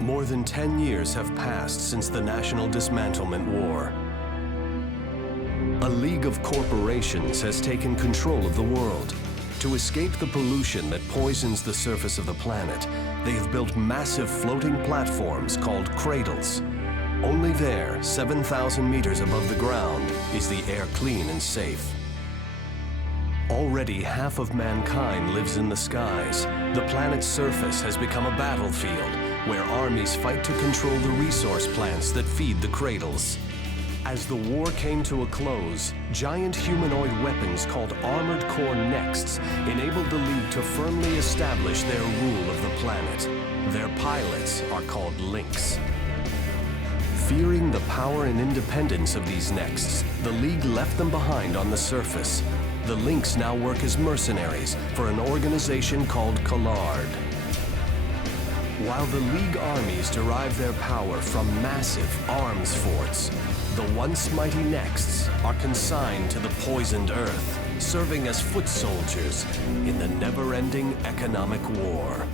More than 10 years have passed since the National Dismantlement War. A league of corporations has taken control of the world. To escape the pollution that poisons the surface of the planet, they have built massive floating platforms called cradles. Only there, 7,000 meters above the ground, is the air clean and safe. Already half of mankind lives in the skies. The planet's surface has become a battlefield where armies fight to control the resource plants that feed the cradles. As the war came to a close, giant humanoid weapons called Armored Core Nexts enabled the League to firmly establish their rule of the planet. Their pilots are called Lynx. Fearing the power and independence of these Nexts, the League left them behind on the surface. The Lynx now work as mercenaries for an organization called Collard. While the League armies derive their power from massive arms forts, the once mighty Nexts are consigned to the poisoned earth, serving as foot soldiers in the never-ending economic war.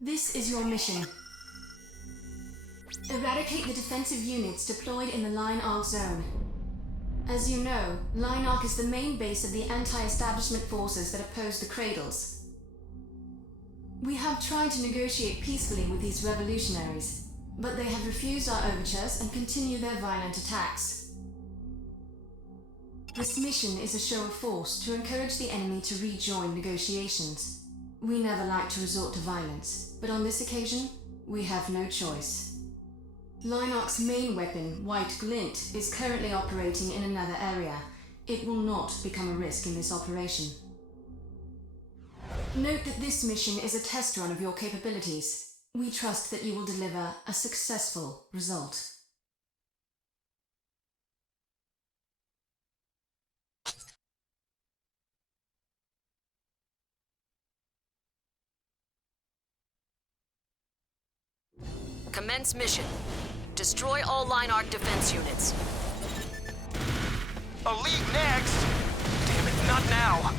This is your mission. Eradicate the defensive units deployed in the Line Arc zone. As you know, Line Arc is the main base of the anti-establishment forces that oppose the Cradles. We have tried to negotiate peacefully with these revolutionaries, but they have refused our overtures and continue their violent attacks. This mission is a show of force to encourage the enemy to rejoin negotiations. We never like to resort to violence, but on this occasion, we have no choice. Line Arc's main weapon, White Glint, is currently operating in another area. It will not become a risk in this operation. Note that this mission is a test run of your capabilities. We trust that you will deliver a successful result. Commence mission. Destroy all Line Arc defense units. A League next? Damn it, not now!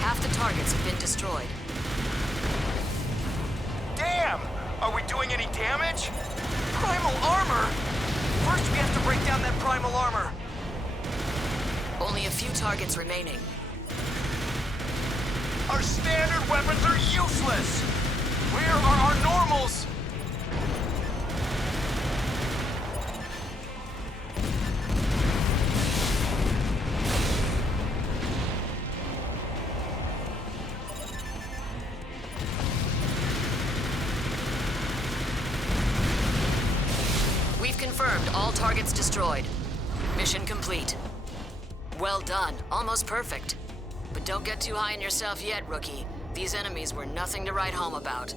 Half the targets have been destroyed. Damn! Are we doing any damage? Primal armor? First we have to break down that primal armor. Only a few targets remaining. Our standard weapons are useless! Where are our normals? We've confirmed all targets destroyed. Mission complete. Well done. Almost perfect. But don't get too high on yourself yet, rookie. These enemies were nothing to write home about.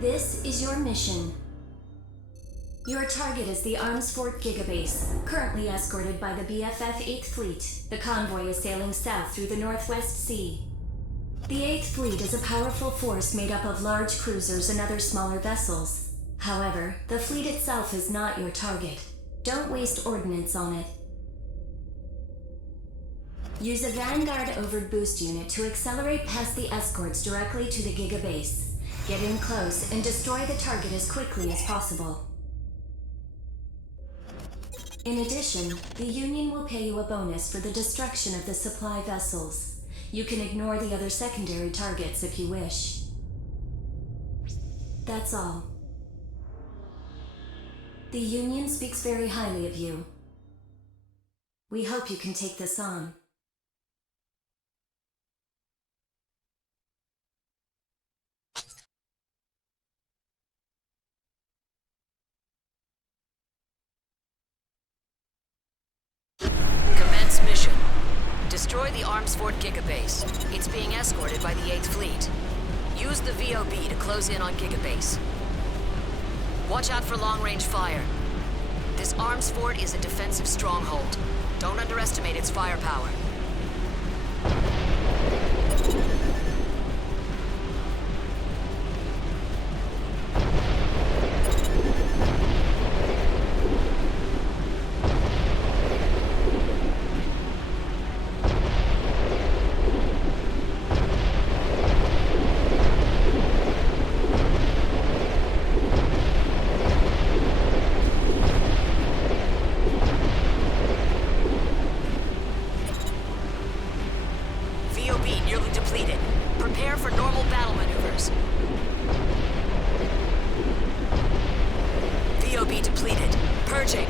This is your mission. Your target is the Arms Fort Gigabase, currently escorted by the BFF 8th Fleet. The convoy is sailing south through the Northwest Sea. The 8th Fleet is a powerful force made up of large cruisers and other smaller vessels. However, the fleet itself is not your target. Don't waste ordnance on it. Use a Vanguard Overt Boost unit to accelerate past the escorts directly to the Gigabase. Get in close and destroy the target as quickly as possible. In addition, the Union will pay you a bonus for the destruction of the supply vessels. You can ignore the other secondary targets if you wish. That's all. The Union speaks very highly of you. We hope you can take this on. Commence mission. Destroy the Arms Fort Gigabase. It's being escorted by the 8th Fleet. Use the VOB to close in on Gigabase. Watch out for long-range fire. This Arms Fort is a defensive stronghold. Don't underestimate its firepower. VOB nearly depleted. Prepare for normal battle maneuvers. VOB depleted. Purging.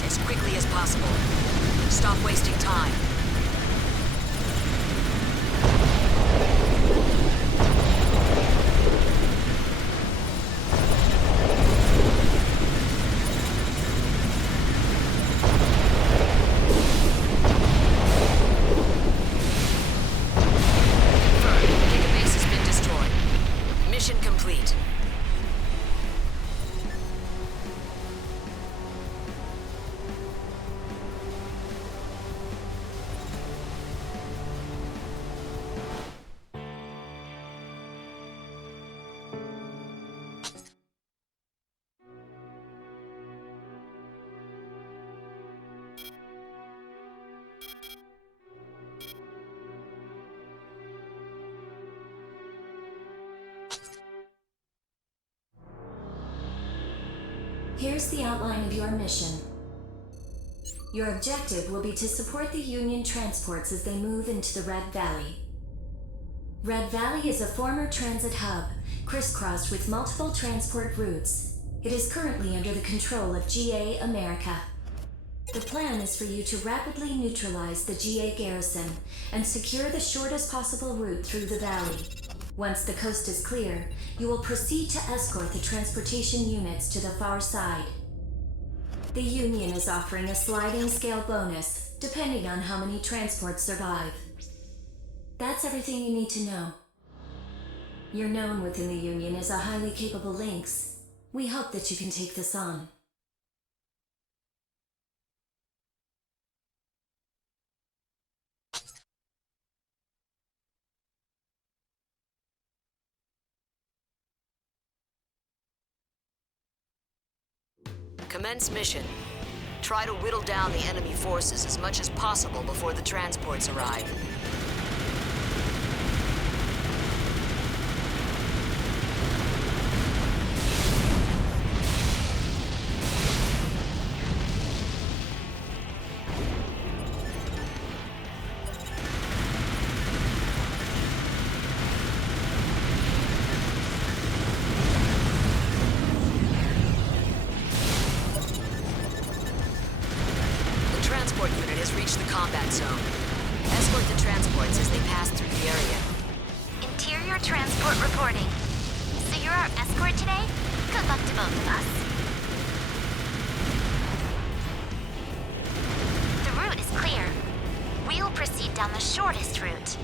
base as quickly as possible. Stop wasting time. Here's the outline of your mission. Your objective will be to support the Union transports as they move into the Red Valley. Red Valley is a former transit hub, crisscrossed with multiple transport routes. It is currently under the control of GA America. The plan is for you to rapidly neutralize the GA garrison and secure the shortest possible route through the valley. Once the coast is clear, you will proceed to escort the transportation units to the far side. The Union is offering a sliding scale bonus, depending on how many transports survive. That's everything you need to know. You're known within the Union as a highly capable Lynx. We hope that you can take this on. Commence mission. Try to whittle down the enemy forces as much as possible before the transports arrive. Combat zone. Escort the transports as they pass through the area. Interior transport reporting. So you're our escort today? Good luck to both of us. The route is clear. We'll proceed down the shortest route.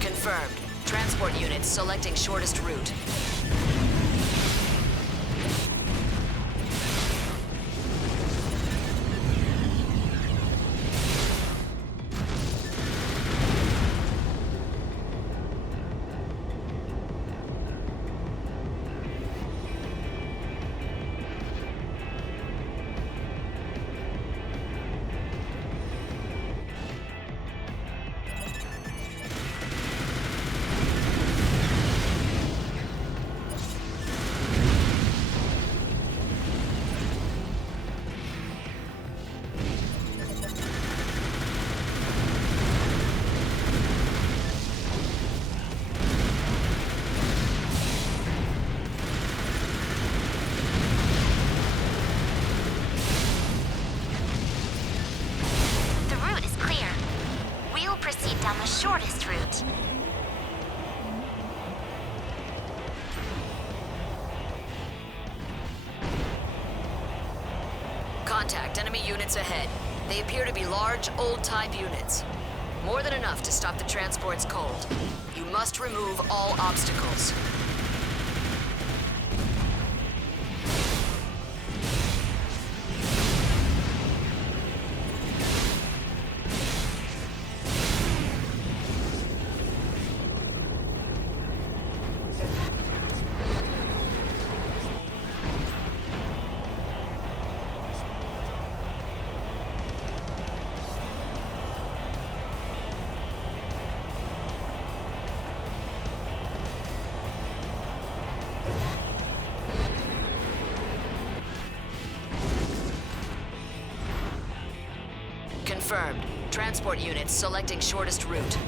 Confirmed. Transport units selecting shortest route. Down the shortest route. Contact enemy units ahead. They appear to be large, old-type units. More than enough to stop the transports cold. You must remove all obstacles. Confirmed. Transport units selecting shortest route.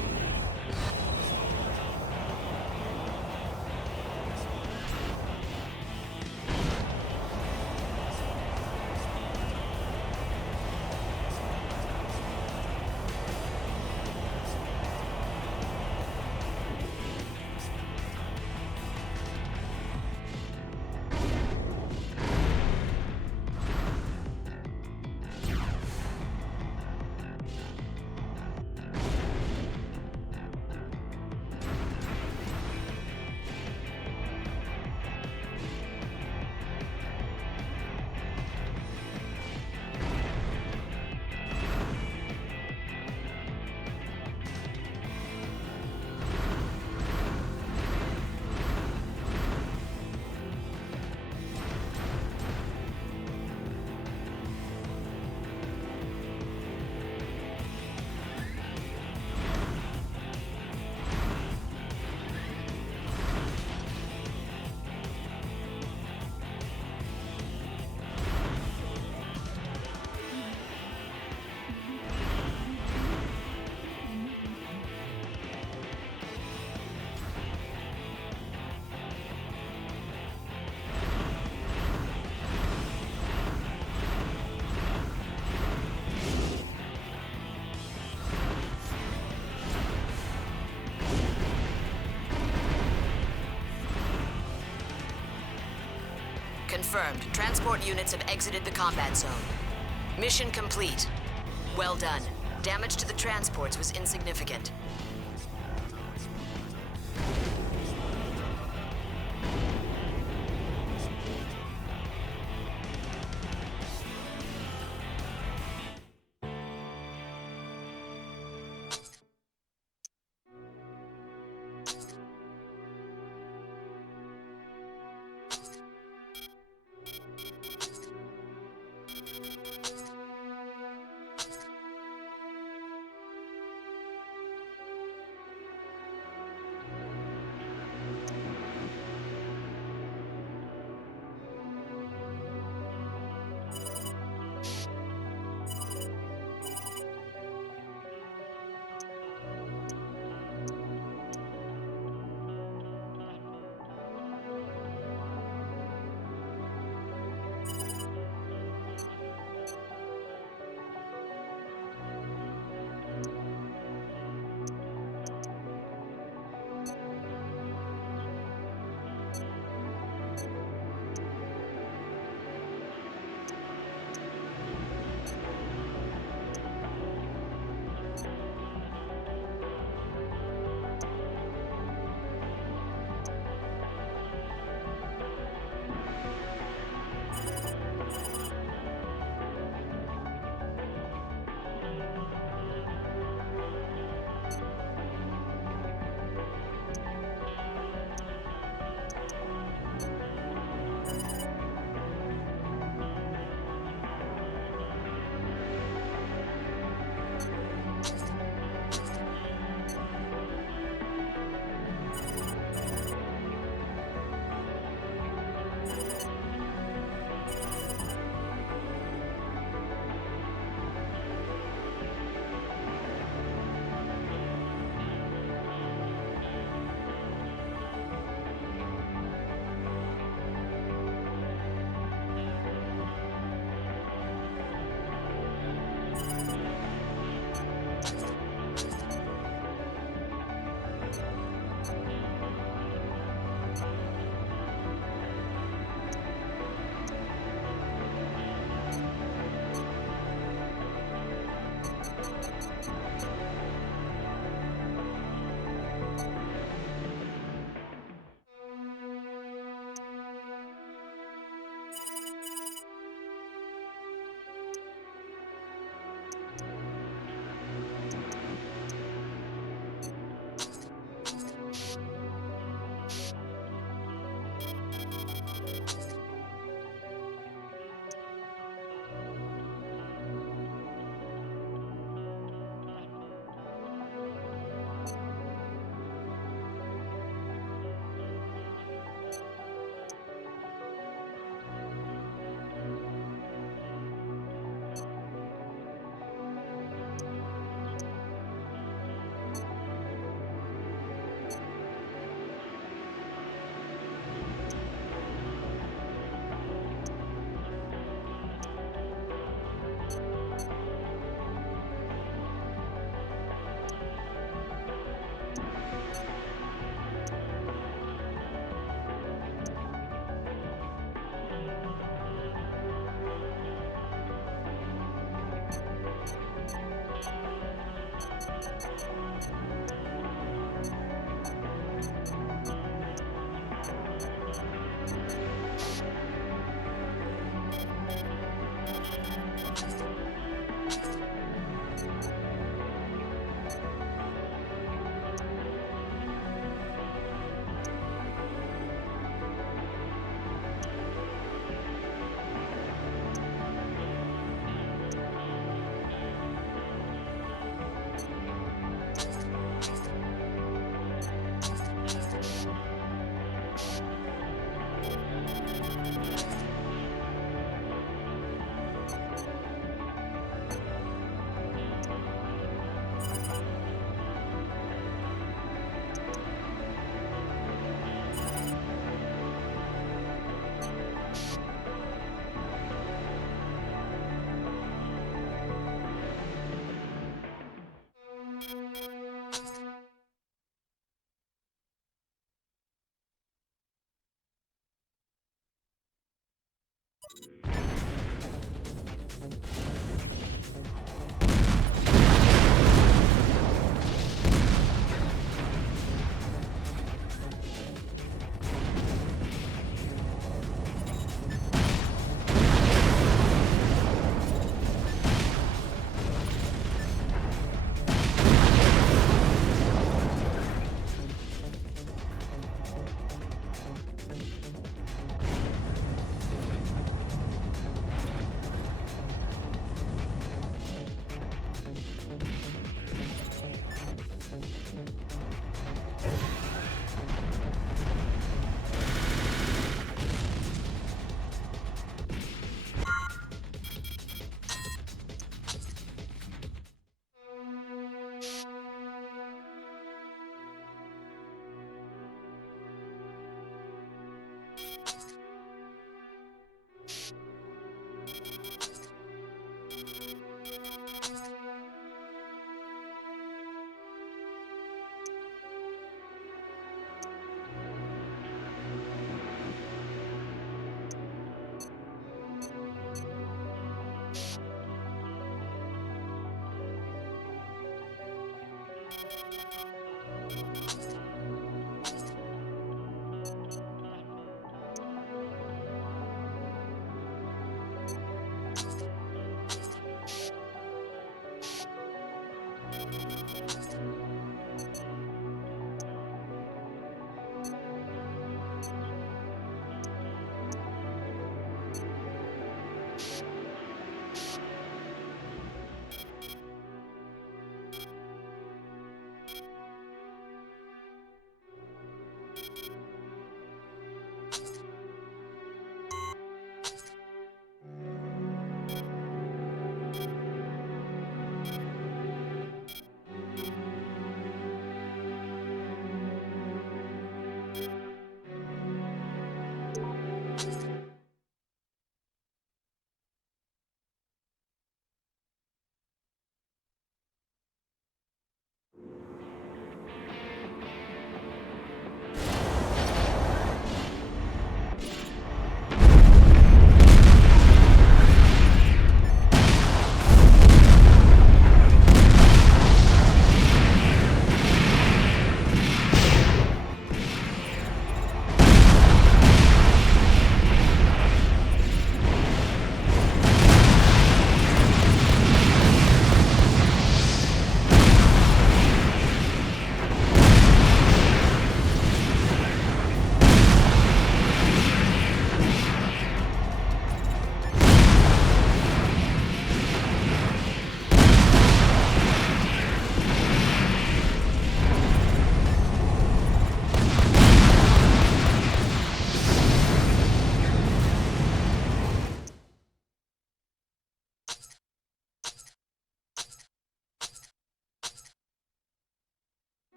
Confirmed. Transport units have exited the combat zone. Mission complete. Well done. Damage to the transports was insignificant.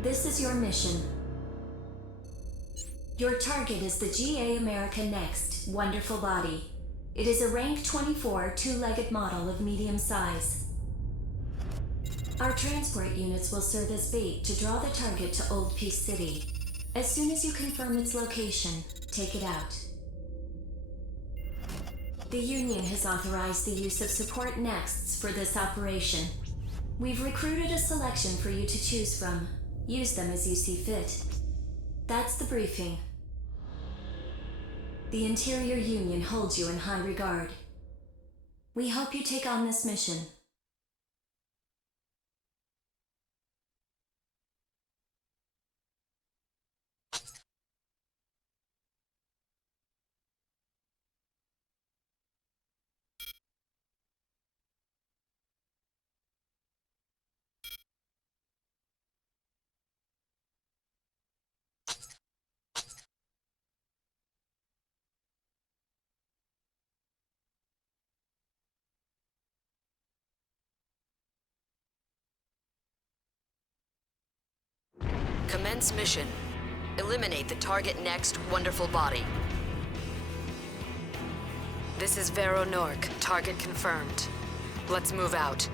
This is your mission. Your target is the GA America Next Wonderful Body. It is a rank 24 two-legged model of medium size. Our transport units will serve as bait to draw the target to Old Peace City. As soon as you confirm its location, take it out. The Union has authorized the use of support nexts for this operation. We've recruited a selection for you to choose from. Use them as you see fit. That's the briefing. The Interior Union holds you in high regard. We hope you take on this mission. Commence mission. Eliminate the target next wonderful body. This is Vero Nork. Target confirmed. Let's move out.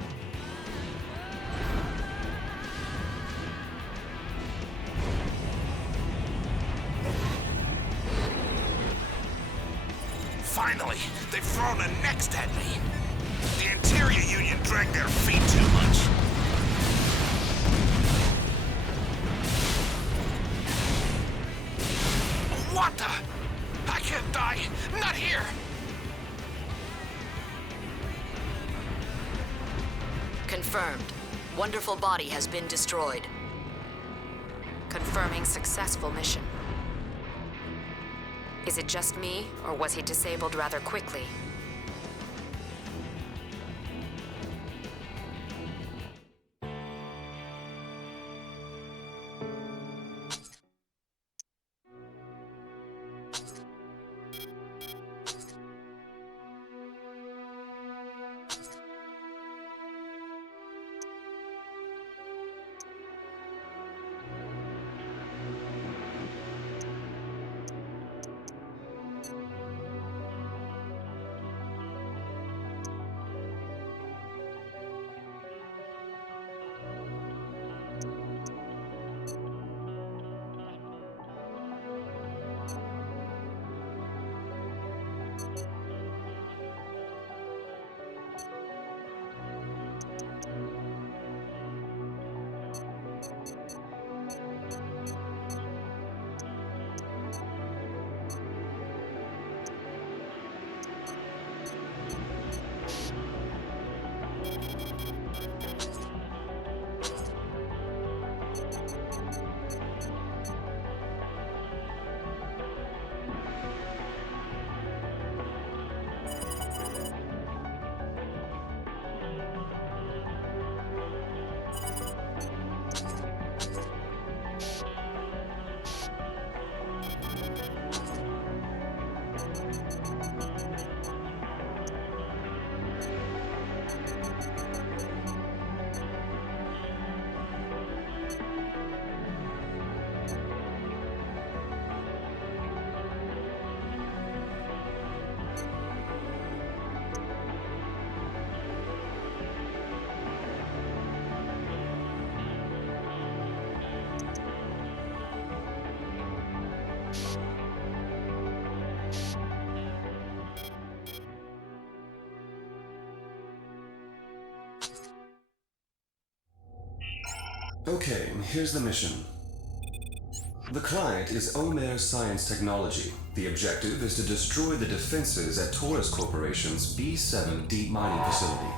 Finally, they've thrown a next at me. The Interior Union dragged their feet too much. What the? I can't die. Not here. Confirmed. Wonderful body has been destroyed. Confirming successful mission. Is it just me, or was he disabled rather quickly? Okay, here's the mission. The client is Omer Science Technology. The objective is to destroy the defenses at Taurus Corporation's B7 deep mining facility.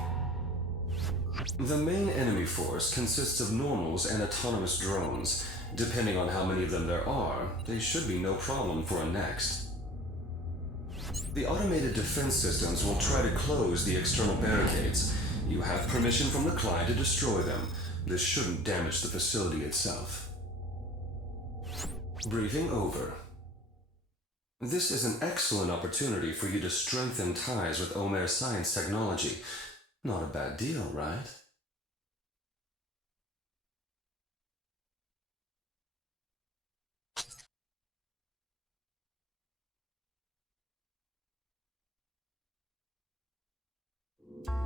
The main enemy force consists of normals and autonomous drones. Depending on how many of them there are, they should be no problem for a next. The automated defense systems will try to close the external barricades. You have permission from the client to destroy them. this shouldn't damage the facility itself. Briefing over. This is an excellent opportunity for you to strengthen ties with Omer Science Technology. Not a bad deal, right?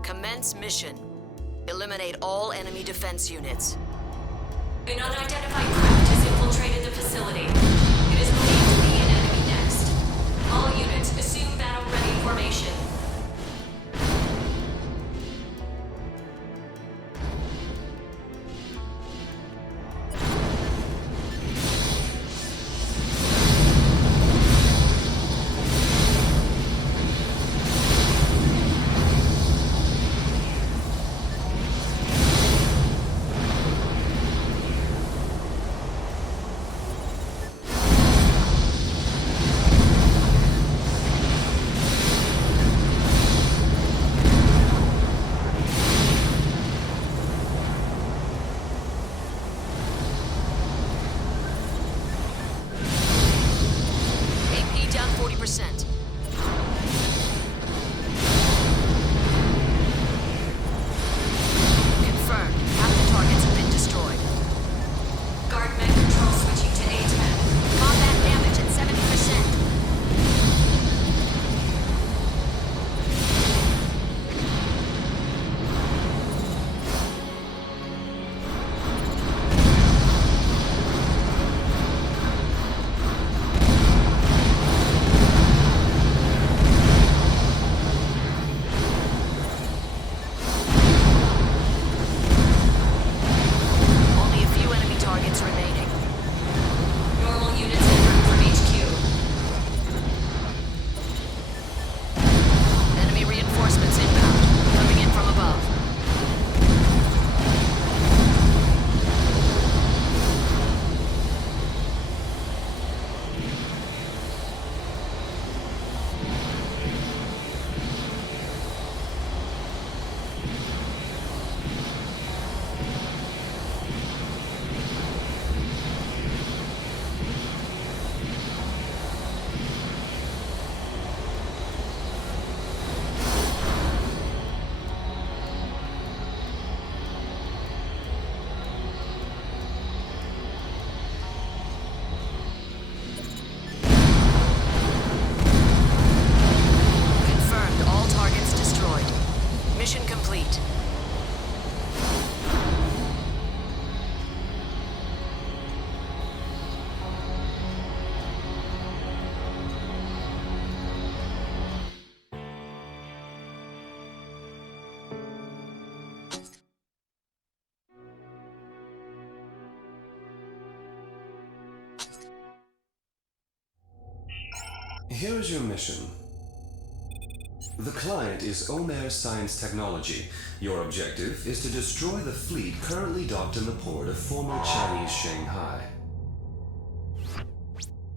Commence mission. Eliminate all enemy defense units. An unidentified craft has infiltrated the facility. It is believed to be an enemy next. All units assume battle-ready formation. AP down 40%. Confirmed. Half the targets have been destroyed. Guard med control switching to A-10. Combat damage at 70%. Only a few enemy targets remaining. Normal units en route from HQ. Enemy reinforcements inbound. Coming in from above. Confirmed. All targets destroyed. Mission complete. Here is your mission. The client is Omer Science Technology. Your objective is to destroy the fleet currently docked in the port of former Chinese Shanghai.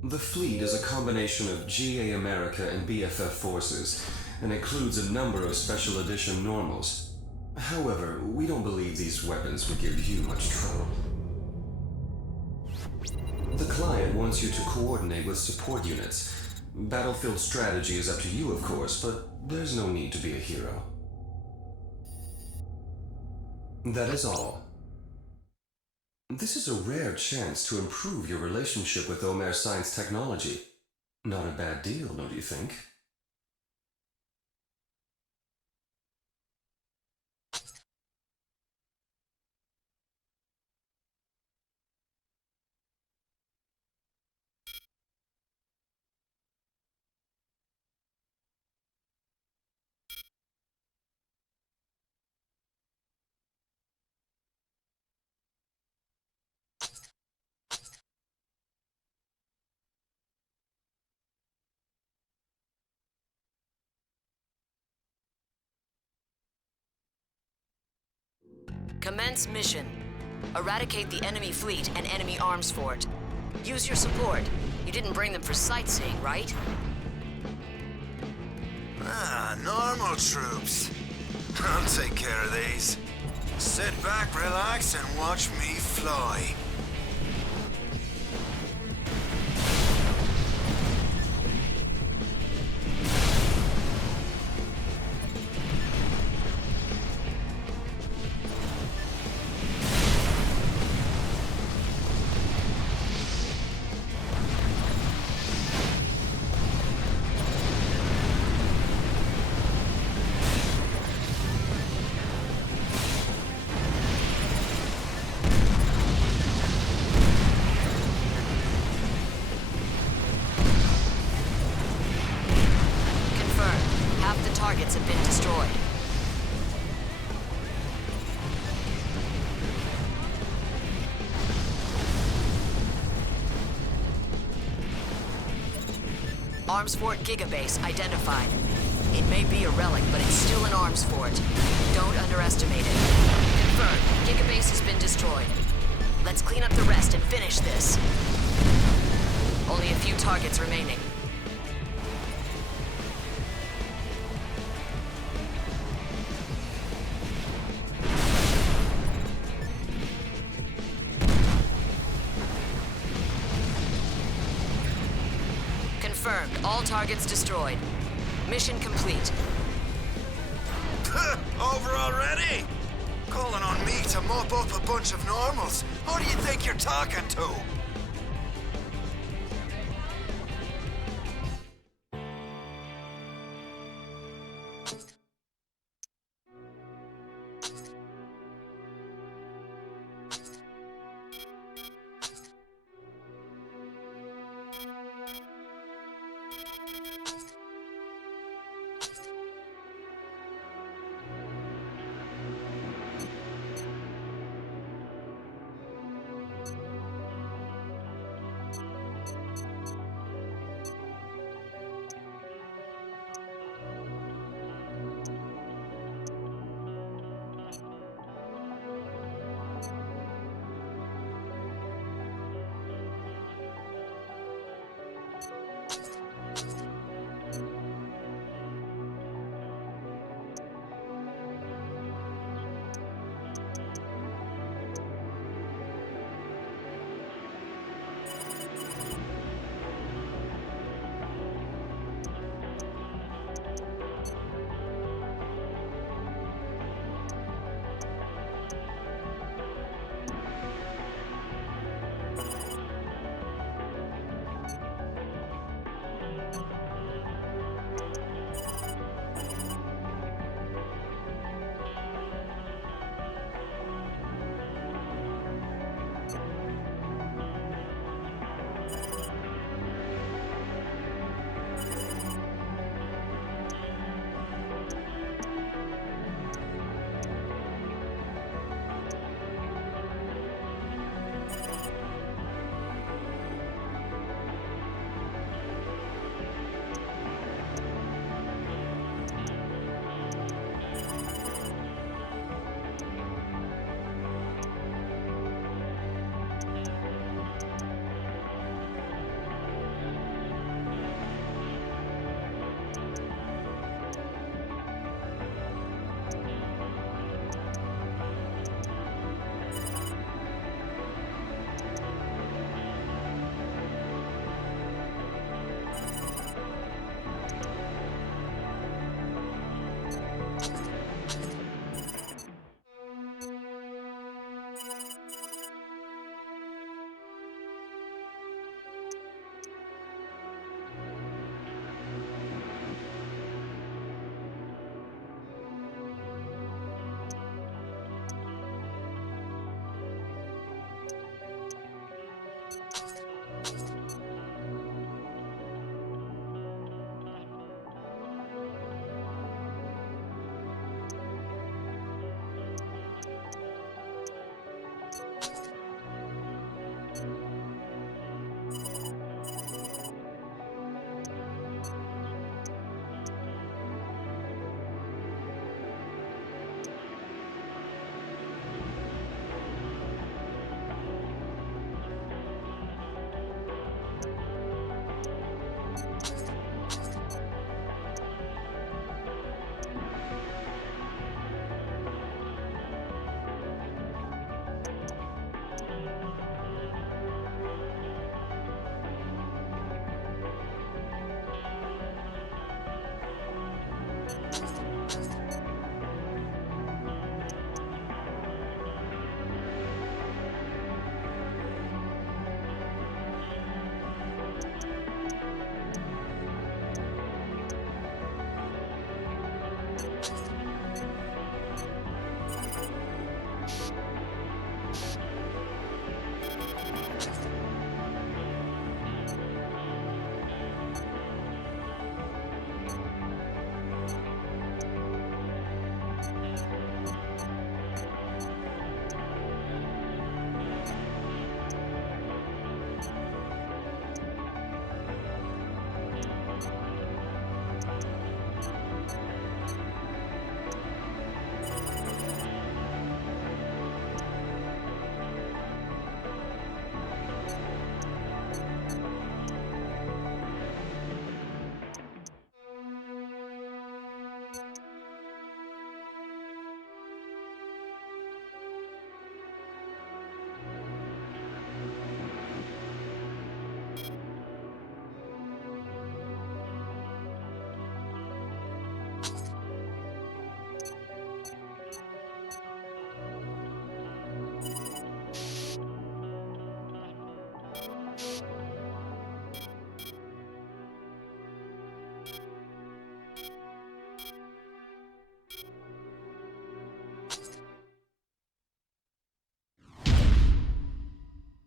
The fleet is a combination of GA America and BFF forces, and includes a number of special edition normals. However, we don't believe these weapons would give you much trouble. The client wants you to coordinate with support units. Battlefield strategy is up to you, of course, but there's no need to be a hero. That is all. This is a rare chance to improve your relationship with Omer Science Technology. Not a bad deal, don't you think? Commence mission. Eradicate the enemy fleet and enemy arms fort. Use your support. You didn't bring them for sightseeing, right? Normal troops. I'll take care of these. Sit back, relax, and watch me fly. Targets have been destroyed. Arms Fort Gigabase identified. It may be a relic, but it's still an arms fort. Don't underestimate it. Confirmed. Gigabase has been destroyed. Let's clean up the rest and finish this. Only a few targets remaining. Confirmed. All targets destroyed. Mission complete. Over already? Calling on me to mop up a bunch of normals? Who do you think you're talking to?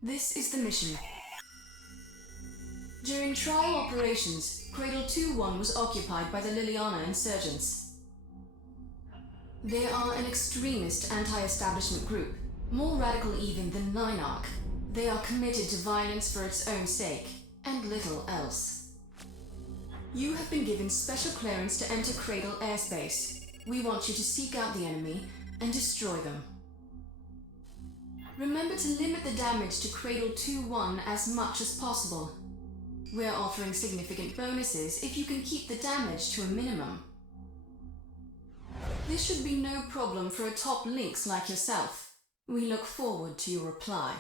This is the mission. During trial operations, Cradle 2-1 was occupied by the Liliana insurgents. They are an extremist anti-establishment group, more radical even than Linarch. They are committed to violence for its own sake, and little else. You have been given special clearance to enter Cradle airspace. We want you to seek out the enemy and destroy them. Remember to limit the damage to Cradle 2-1 as much as possible. We're offering significant bonuses if you can keep the damage to a minimum. This should be no problem for a top lynx like yourself. We look forward to your reply.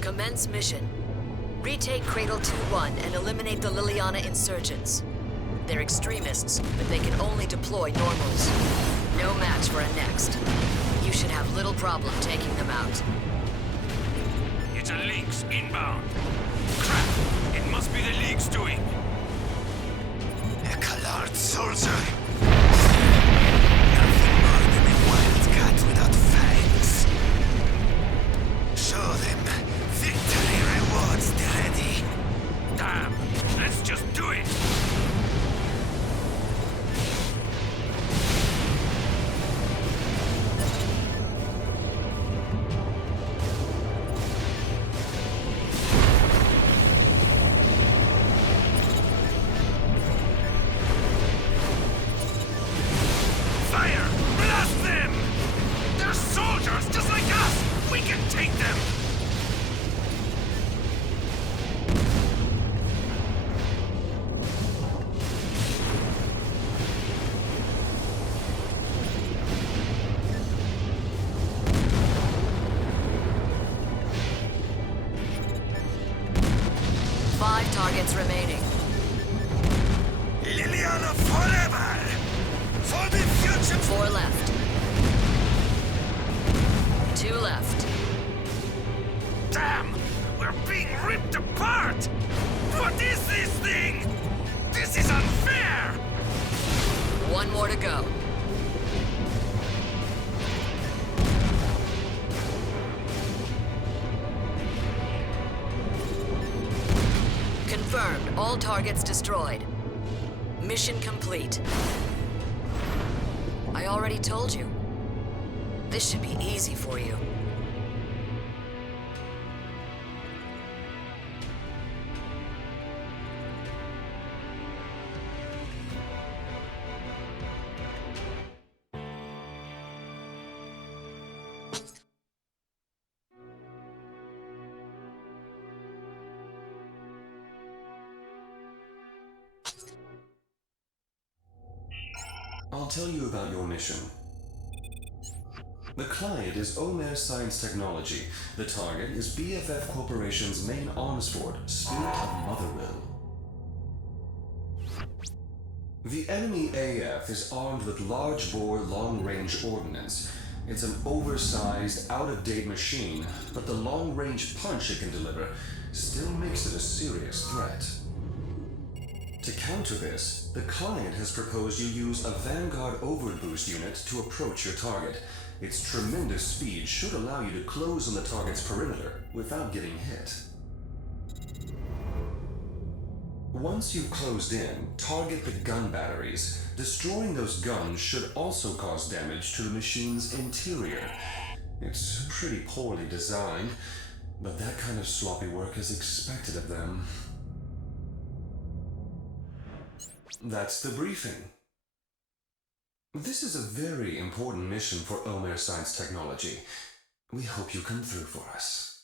Commence mission. Retake Cradle 2-1 and eliminate the Liliana insurgents. They're extremists, but they can only deploy normals. No match for a next. You should have little problem taking them out. It's a Lynx inbound. Crap! It must be the League's doing. A colored soldier. Nothing more than a wildcat without fangs. Show them. Victory rewards the ready. Damn! Let's just do it! Fire! Blast them! They're soldiers just like us! We can take them! Five targets remaining. Liliana forever! For the future! 4 left. 2 left. Damn! We're being ripped apart! What is this thing? This is unfair! 1 more to go. Confirmed. All targets destroyed. Mission complete. I already told you. This should be easy for you. I'll tell you about your mission. The client is Omer Science Technology. The target is BFF Corporation's main arms fort, Spirit of Motherwell. The enemy AF is armed with large-bore, long-range ordnance. It's an oversized, out-of-date machine, but the long-range punch it can deliver still makes it a serious threat. To counter this, the client has proposed you use a Vanguard overboost unit to approach your target. Its tremendous speed should allow you to close on the target's perimeter without getting hit. Once you've closed in, target the gun batteries. Destroying those guns should also cause damage to the machine's interior. It's pretty poorly designed, but that kind of sloppy work is expected of them. That's the briefing. This is a very important mission for Omer Science Technology. We hope you come through for us.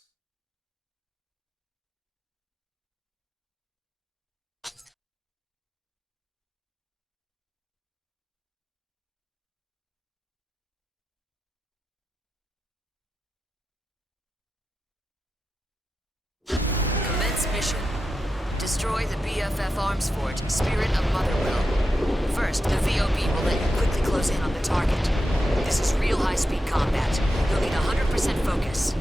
Commence mission. Destroy the BFF arms fort, Spirit of Motherwell. First, the VOB will let you quickly close in on the target. This is real high-speed combat. You'll need 100% focus.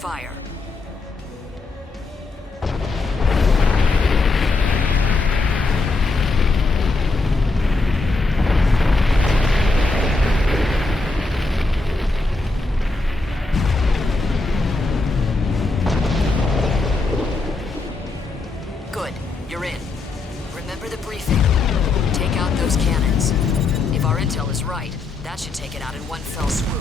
fire. Good. You're in. Remember the briefing. Take out those cannons. If our intel is right, that should take it out in one fell swoop.